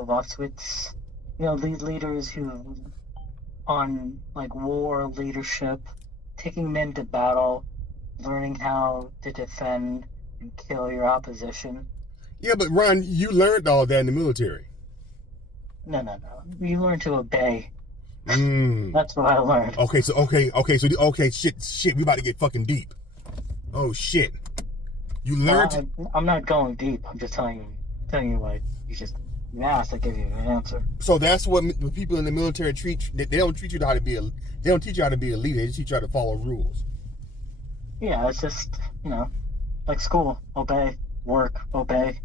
all of us. It's, these leaders who, on like war leadership, taking men to battle, learning how to defend and kill your opposition. Yeah, but Ron, you learned all that in the military. No, no, no. You learn to obey. Mm. That's what I learned. Shit, we about to get fucking deep. Oh shit. You learned I'm not going deep. I'm just telling you what you asked. I give you an answer. So that's what the people in the military treat. They don't treat you how to be a. They don't teach you how to be a leader. They just teach you how to follow rules. Yeah, it's just like school. Obey, work, obey.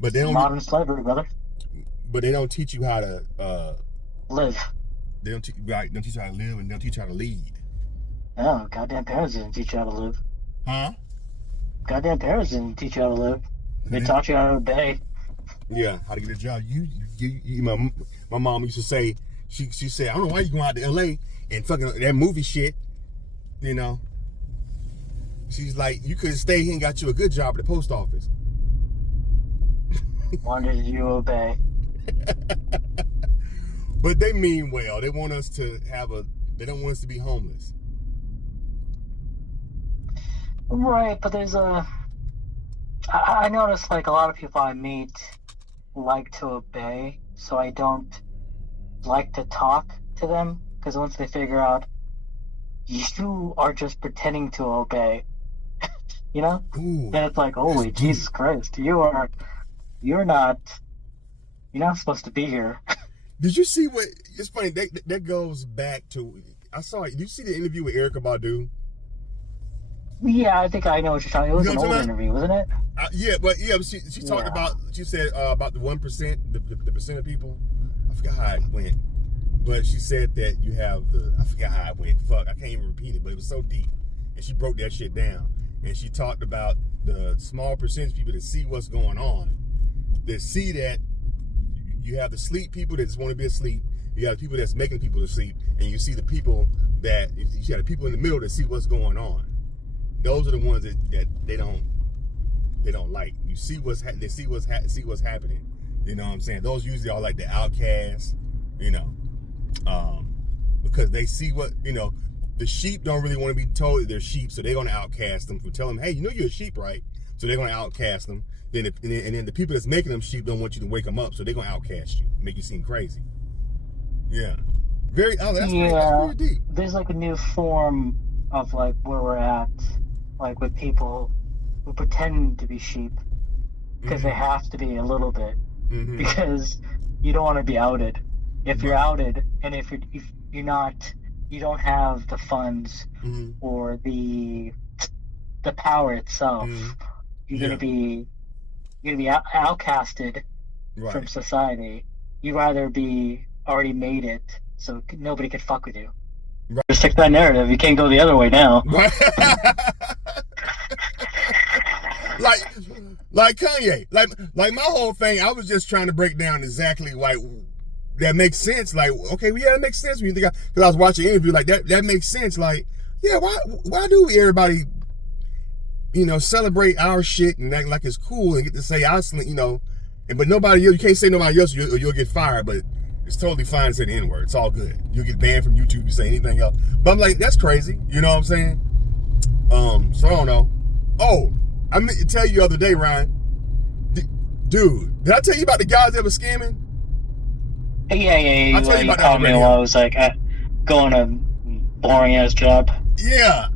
But they don't. Modern slavery, brother. But they don't teach you how to live. They don't teach you how to live, and they don't teach you how to lead. No, goddamn parents didn't teach you how to live. Huh? Goddamn parents didn't teach you how to live. They taught you how to obey. Yeah, how to get a job. My mom used to say, she said, I don't know why you going out to LA and fucking that movie shit, She's like, you could have stayed here and got you a good job at the post office. Why did you obey? But they mean well. They want us to they don't want us to be homeless. Right, but I notice like a lot of people I meet like to obey, so I don't like to talk to them, because once they figure out you are just pretending to obey, Ooh, and it's like, holy Jesus Christ, you're not supposed to be here. Did you see what? It's funny that goes back to. I saw it. Did you see the interview with Erykah Badu? Yeah, I think I know what you're talking about. It was an old interview, wasn't it? She talked about. She said about the 1%, the percent of people. I forgot how it went, but she said that you have I forgot how it went. Fuck, I can't even repeat it, but it was so deep, and she broke that shit down. And she talked about the small percentage of people that see what's going on, that see that you have the sleep people that just want to be asleep. You have the people that's making people asleep, and you see the people that you have the people in the middle that see what's going on. Those are the ones that they don't like. You see they see what's happening. You know what I'm saying? Those usually are like the outcasts, because they see what The sheep don't really want to be told that they're sheep, so they're going to outcast them for telling them, hey, you're a sheep, right? So they're going to outcast them. And then the people that's making them sheep don't want you to wake them up, so they're going to outcast you, make you seem crazy. Yeah. That's pretty deep. There's like a new form of like where we're at, like with people who pretend to be sheep because they have to be a little bit, because you don't want to be outed. If you're outed, and if you're not, you don't have the funds or the power itself. You're gonna be outcasted from society. You'd rather be already made it, so nobody could fuck with you. Right. Just stick that narrative. You can't go the other way now. like Kanye, like my whole thing. I was just trying to break down exactly why that makes sense. Like, okay, that makes sense when you think. Because I was watching an interview, like that makes sense. Like, yeah, why do everybody, celebrate our shit and act like it's cool and get to say but nobody else, you can't say nobody else or you'll get fired. But it's totally fine to say the N-word. It's all good. You'll get banned from YouTube if you say anything else. But I'm like, that's crazy. You know what I'm saying? So I don't know. Oh, I meant to tell you the other day, Ryan. Dude, did I tell you about the guys that were scamming? Yeah. You called me while I was like going a boring ass job. Yeah.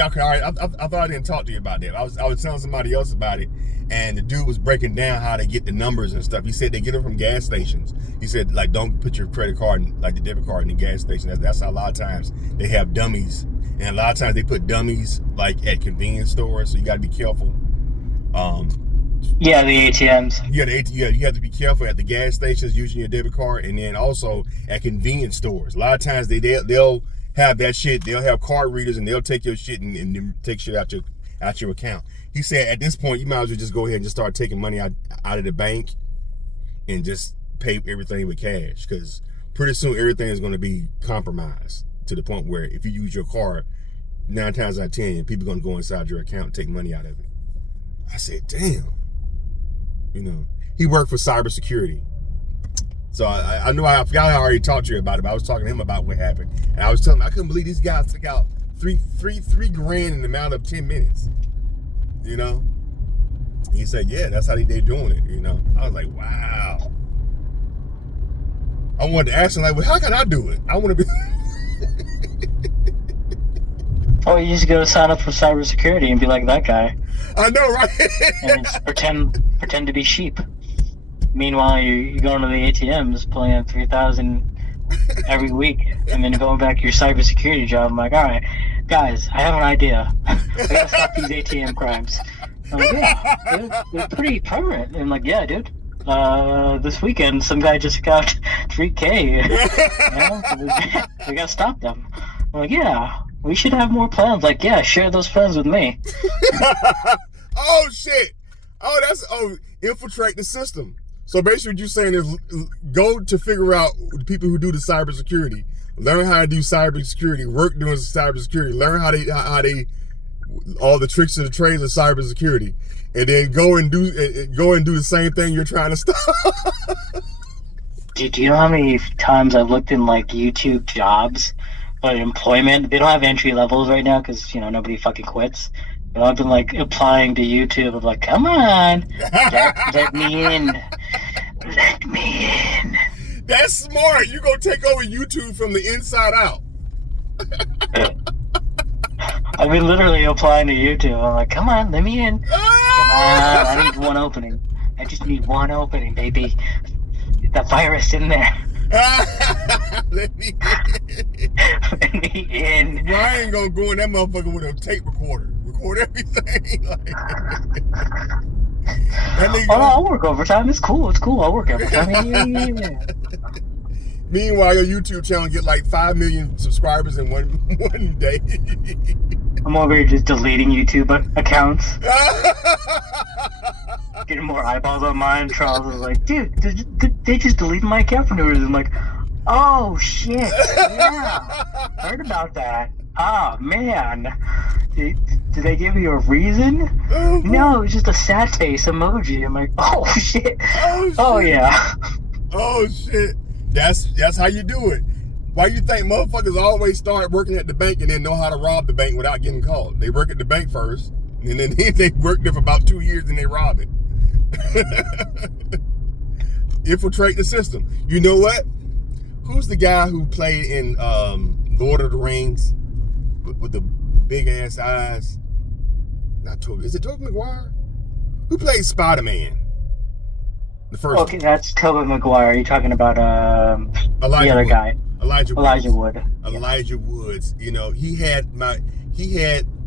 Okay. All right. I thought I didn't talk to you about that. I was telling somebody else about it, and the dude was breaking down how they get the numbers and stuff. He said they get them from gas stations. He said, like, don't put your credit card, like the debit card, in the gas station. That's how a lot of times they have dummies, and a lot of times they put dummies like at convenience stores. So you got to be careful. Yeah, the ATMs. You have to be careful at the gas stations using your debit card, and then also at convenience stores. A lot of times they'll have that shit. They'll have card readers, and they'll take your shit and take shit out your account. He said at this point you might as well just go ahead and just start taking money out of the bank and just pay everything with cash, because pretty soon everything is going to be compromised to the point where if you use your card, 9 times out of 10 people are going to go inside your account and take money out of it. I said, damn. You know, he worked for cybersecurity. So I knew I forgot I already talked to you about it, but I was talking to him about what happened. And I was telling him I couldn't believe these guys took out three grand in the amount of 10 minutes. You know? He said, yeah, that's how they doing it, you know. I was like, wow. I wanted to ask him, like, well, how can I do it? I want to be Oh, you just go sign up for cybersecurity and be like that guy. I know, right? And just pretend to be sheep. Meanwhile, you're going to the ATMs, pulling out 3,000 every week, and then going back to your cybersecurity job. I'm like, all right, guys, I have an idea. I gotta stop these ATM crimes. I'm like, yeah, they're pretty permanent. And I'm like, yeah, dude. This weekend, some guy just got $3K. You know? We gotta stop them. I'm like, yeah, we should have more plans. Like, yeah, share those plans with me. Oh, shit. Infiltrate the system. So basically what you're saying is go to figure out the people who do the cybersecurity, learn how to do cybersecurity, work doing cybersecurity, learn how they all the tricks of the trades of cybersecurity, and then go and do the same thing you're trying to stop. Do you know how many times I've looked in like YouTube jobs, but employment? They don't have entry levels right now because nobody fucking quits. But I've been like applying to YouTube. I'm like, come on, let me in, let me in. That's smart. You gonna take over YouTube from the inside out. I've been literally applying to YouTube. I'm like, come on, let me in. Come on, I need one opening. I just need one opening, baby. Get that virus in there. Let me in. Let me in. Ryan gonna go in that motherfucker with a tape recorder. Record everything. I'll work overtime. It's cool. I'll work overtime. Yeah. Meanwhile, your YouTube channel get like 5 million subscribers in one day. I'm over here just deleting YouTube accounts. Getting more eyeballs on mine. Charles was like, dude, they just deleted my account for no reason. I'm like, oh shit, yeah, heard about that. Oh man, did they give you a reason? No, it's just a sad face emoji. I'm like, oh shit. Oh yeah. Oh shit. That's how you do it. Why you think motherfuckers always start working at the bank and then know how to rob the bank without getting caught? They work at the bank first, and then they work there for about 2 years and they rob it. Infiltrate the system. You know what? Who's the guy who played in Lord of the Rings with the big ass eyes? Not Tobey. Is it Tobey Maguire? Who played Spider-Man? The first. Okay, that's Tobey Maguire. You're talking about the other Wood. guy. Elijah Wood. Elijah Woods. He had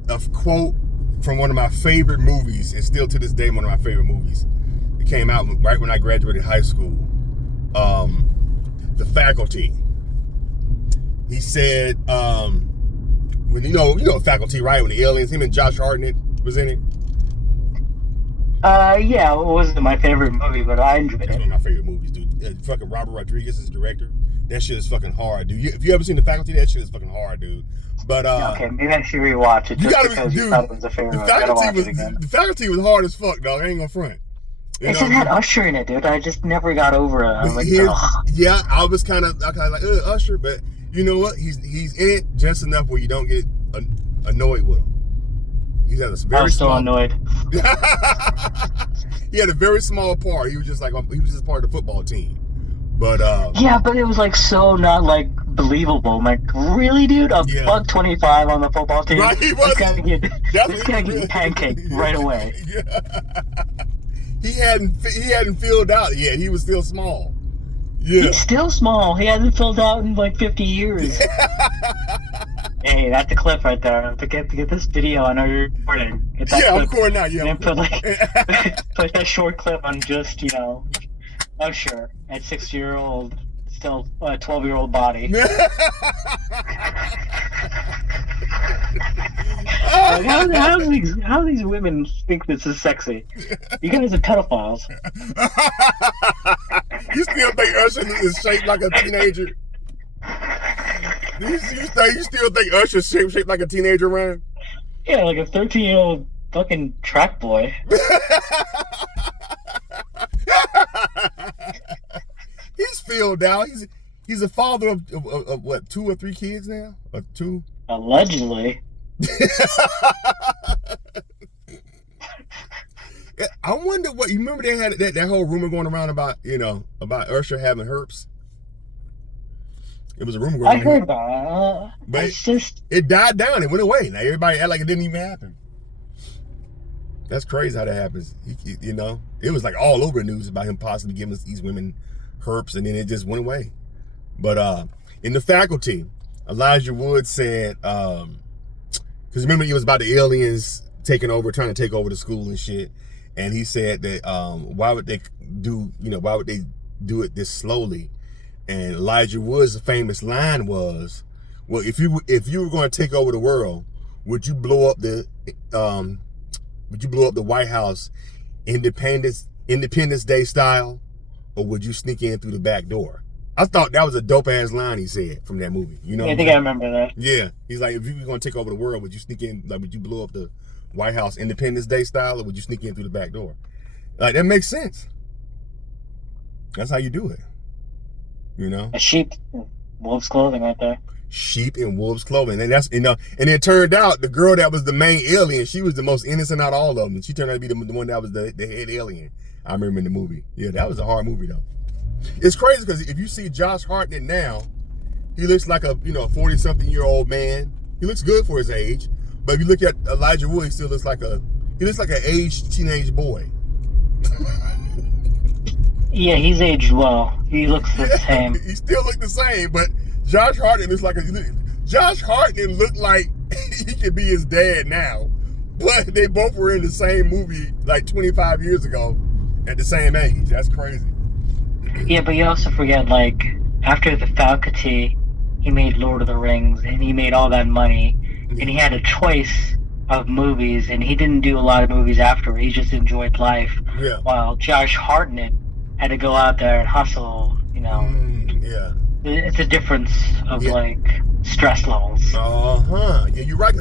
a quote from one of my favorite movies, and still to this day one of my favorite movies. It came out right when I graduated high school. The Faculty. He said, when you know Faculty, right? When the aliens, him and Josh Hartnett was in it. Yeah, it wasn't my favorite movie, but I enjoyed it. That's one of my favorite movies, dude. Fucking Robert Rodriguez is the director. That shit is fucking hard, dude. If you ever seen The Faculty, that shit is fucking hard, dude. But okay, maybe I should rewatch it just because you thought it was a favorite. The Faculty was hard as fuck, dog. I ain't gonna front. It just had Usher in it, dude. I just never got over it. I was like, yeah, I was kind of like Usher, but you know what? He's in it just enough where you don't get annoyed with him. I was still annoyed. He had a very small part. He was just part of the football team. But yeah, but it was like so not like believable. I'm like, really, dude? $1.25 on the football team? Right, he was. This guy getting pancaked right away. Yeah. He hadn't filled out yet. He was still small. Yeah. He's still small. He hasn't filled out in like 50 years. Hey, that's a clip right there. To get this video, I know you're recording. I'm recording now. Yeah. And put that short clip on just Usher at 6-year-old, still 12-year-old body. How do these women think this is sexy? You guys are pedophiles. You still think Usher is shaped like a teenager? You still think Usher's shaped like a teenager, Ryan? Yeah, like a 13-year-old fucking track boy. feel now. He's a father of what, 2 or 3 kids now? Or 2? Allegedly. I wonder what, you remember they had that whole rumor going around about, about Usher having herpes? It was a rumor going I around. heard about it. But it's just... it died down. It went away. Now everybody act like it didn't even happen. That's crazy how that happens. It was like all over the news about him possibly giving these women herpes, and then it just went away. But in The Faculty, Elijah Wood said, because remember it was about the aliens trying to take over the school and shit, and he said that why would they do it this slowly? And Elijah Wood's famous line was, well, if you were going to take over the world, would you blow up the White House Independence Day style, or would you sneak in through the back door? I thought that was a dope ass line he said from that movie. Yeah, I think I remember that. Yeah, he's like, if you were going to take over the world, would you sneak in? Like, would you blow up the White House Independence Day style, or would you sneak in through the back door? Like, that makes sense. That's how you do it. A sheep in wolf's clothing right there. Sheep in wolf's clothing. And that's, and it turned out the girl that was the main alien, she was the most innocent out of all of them. She turned out to be the one that was the head alien. I remember in the movie. Yeah, that was a hard movie though. It's crazy because if you see Josh Hartnett now, he looks like a 40-something-year-old man. He looks good for his age. But if you look at Elijah Wood, he still looks like an aged teenage boy. Yeah, he's aged well. He looks the same. He still look the same, but Josh Hartnett looks like Josh Hartnett looked like he could be his dad now. But they both were in the same movie like 25 years ago at the same age. That's crazy. Yeah, but you also forget, like, after The Faculty, he made Lord of the Rings, and he made all that money, and he had a choice of movies, and he didn't do a lot of movies after. He just enjoyed life. Yeah. While Josh Hartnett had to go out there and hustle, Yeah. It's a difference of, like, stress levels. Yeah, you're right.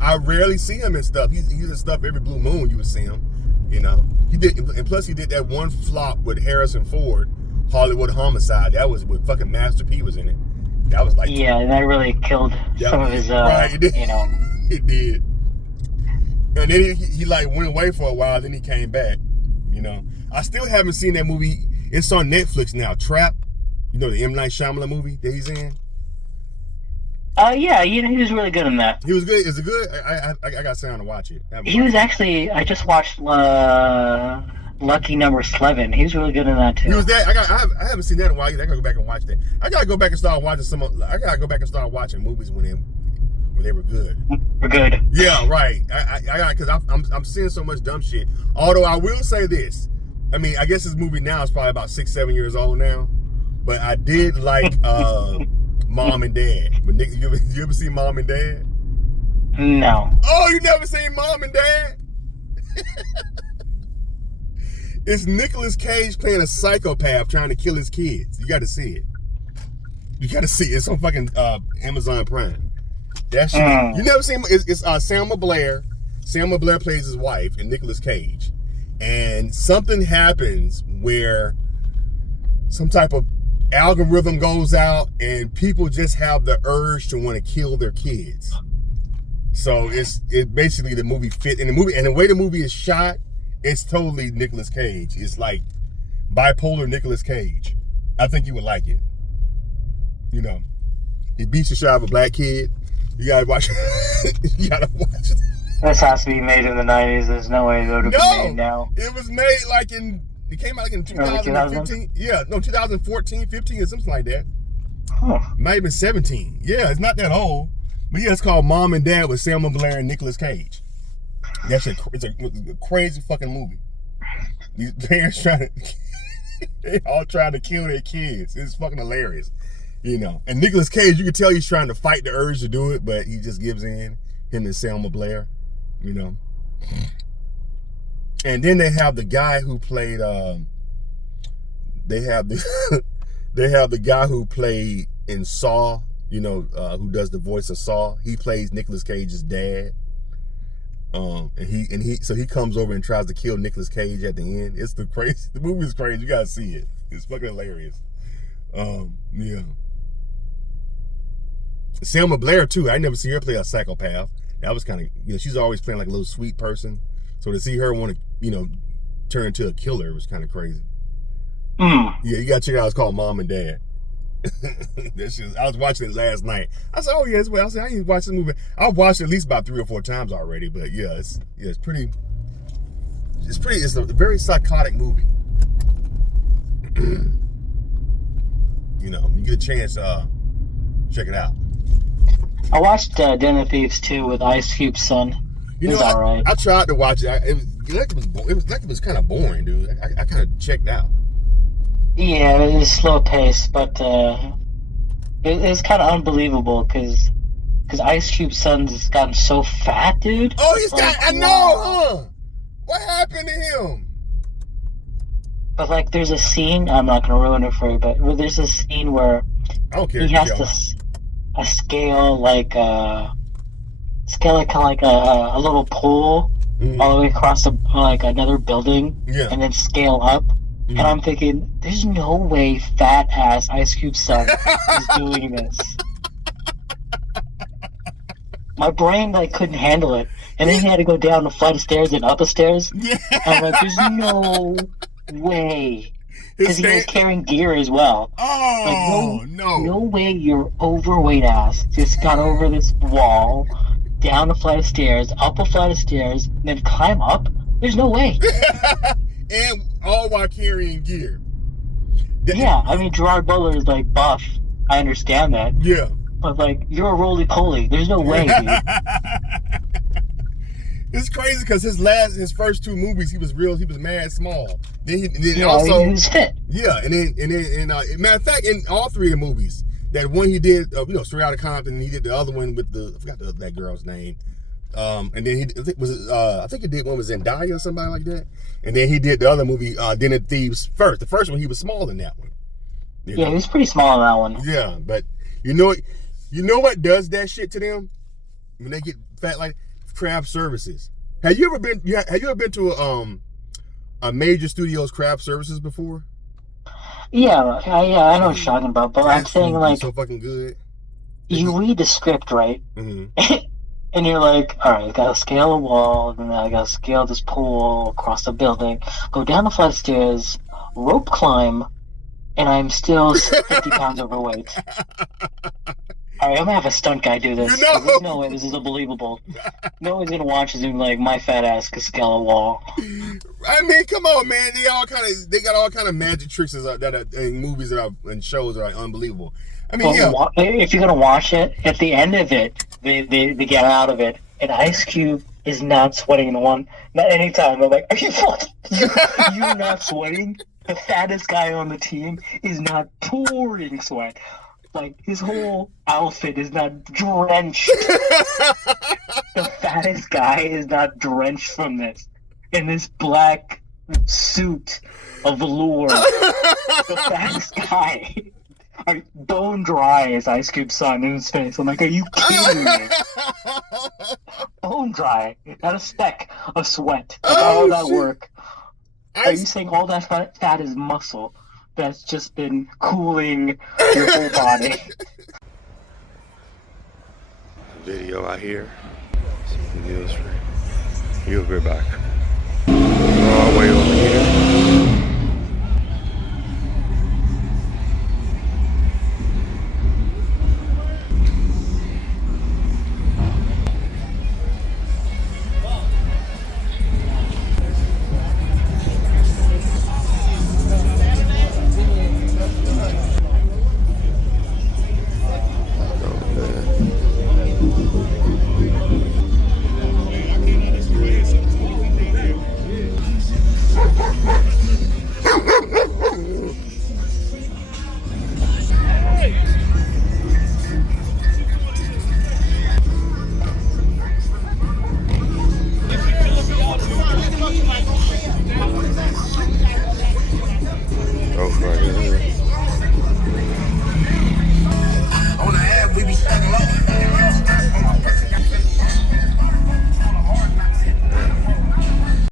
I rarely see him in stuff. He's in stuff every blue moon you would see him. He did, and plus he did that one flop with Harrison Ford, Hollywood Homicide. That was with fucking Master P was in it. That was like, yeah, and that really killed some of his right, it did. It did. And then he like went away for a while, then he came back. I still haven't seen that movie. It's on Netflix now. Trap, the M. Night Shyamalan movie that he's in. Yeah, he was really good in that. He was good. Is it good? I got sound to watch it. He was actually. I just watched Lucky Number 11. He was really good in that too. He was that. I haven't seen that in a while. I gotta go back and watch that. I gotta go back and start watching I gotta go back and start watching movies when they were good. We're good. Yeah, right. I got, because I'm seeing so much dumb shit. Although I will say this. I mean, I guess this movie now is probably about 6-7 years old now. But I did like Mom and Dad. But Nick, you ever seen Mom and Dad? No. Oh, you never seen Mom and Dad? It's Nicolas Cage playing a psychopath trying to kill his kids. You got to see it. It's on fucking Amazon Prime. That shit. You never seen it's Selma Blair. Selma Blair plays his wife and Nicolas Cage. And something happens where some type of algorithm goes out and people just have the urge to want to kill their kids. So it's basically the movie fit in the movie, and the way the movie is shot, it's totally Nicolas Cage. It's like bipolar Nicolas Cage. I think you would like it. He beats the shit out of a black kid. You gotta watch it. You gotta watch it. This has to be made in the 90s. There's no way it would have been made now. It was made it came out like in 2015. Yeah, no, 2014, 15, or something like that. Huh. Might have been 17. Yeah, it's not that old. But yeah, it's called Mom and Dad with Selma Blair and Nicolas Cage. It's a crazy fucking movie. These parents they all trying to kill their kids. It's fucking hilarious. And Nicolas Cage, you can tell he's trying to fight the urge to do it, but he just gives in. Him and Selma Blair, And then they have the guy who played. They have the guy who played in Saw. Who does the voice of Saw. He plays Nicolas Cage's dad. So he comes over and tries to kill Nicolas Cage at the end. The movie is crazy. You gotta see it. It's fucking hilarious. Yeah. Selma Blair too. I never see her play a psychopath. That was kind of, she's always playing like a little sweet person. So to see her want to, turn into a killer was kind of crazy. Yeah, you gotta check it out. It's called Mom and Dad. I was watching it last night. I said, "Oh yeah, it's well." I said, "I need to watch this movie." I've watched it at least about 3 or 4 times already. But yeah, it's pretty. It's a very psychotic movie. You get a chance, check it out. I watched Den of Thieves 2 with Ice Cube's son. All right. I tried to watch it. It was kind of boring, dude. I kind of checked out. Yeah, it was slow pace, but it's kind of unbelievable because Ice Cube's son's gotten so fat, dude. Oh, I know, huh? What happened to him? But like, there's a scene. I'm not gonna ruin it for you, but there's a scene where I don't care. He has to scale like a little pole all the way across another building, and then scale up. And I'm thinking, there's no way fat ass Ice Cube's son is doing this. My brain couldn't handle it, and then he had to go down a flight of stairs and up a stairs. Yeah. I'm like, there's no way, because he was carrying gear as well. Oh, no way your overweight ass just got over this wall, down a flight of stairs, up a flight of stairs, and then climb up. There's no way. And all while carrying gear. Yeah, I mean, Gerard Butler is buff. I understand that. Yeah. But you're a roly-poly. There's no way, dude. It's crazy because his first 2 movies, he was mad small. Then he he was fit. Yeah, and then matter of fact, in all 3 of the movies, that one he did, Straight Outta Compton, and he did the other one with I forgot that girl's name. And then I think he did one with Zendaya or somebody like that. And then he did the other movie, Den of Thieves first. The first one, he was smaller than that one. Yeah, he was pretty small in that one. Yeah, but you know what does that shit to them when they get fat, like craft services. Have you ever been to a major studio's craft services before? Yeah, I know what you're talking about, but I'm saying so fucking good. You read the script, right? Mm-hmm. And you're like, all right, I gotta scale a wall, and then I gotta scale this pool across the building, go down the flight of stairs, rope climb, and I'm still 50 pounds overweight. All right, I'm gonna have a stunt guy do this. There's no way this is unbelievable. No one's gonna watch this and be like, my fat ass could scale a wall. I mean, come on, man. They got all kind of magic tricks that are in movies and shows that are unbelievable. I mean, if you're gonna watch it, at the end of it, they get out of it, and Ice Cube is not sweating not anytime. I'm like, are you fucking? You're not sweating? The fattest guy on the team is not pouring sweat. His whole outfit is not drenched. The fattest guy is not drenched from this. In this black suit of velour, the fattest guy, bone dry as Ice Cube's son in his face. I'm like, are you kidding me? Bone dry, not a speck of sweat. All that work. Are you saying all that fat is muscle that's just been cooling your whole body? Video out here. Some videos for you. You'll be back.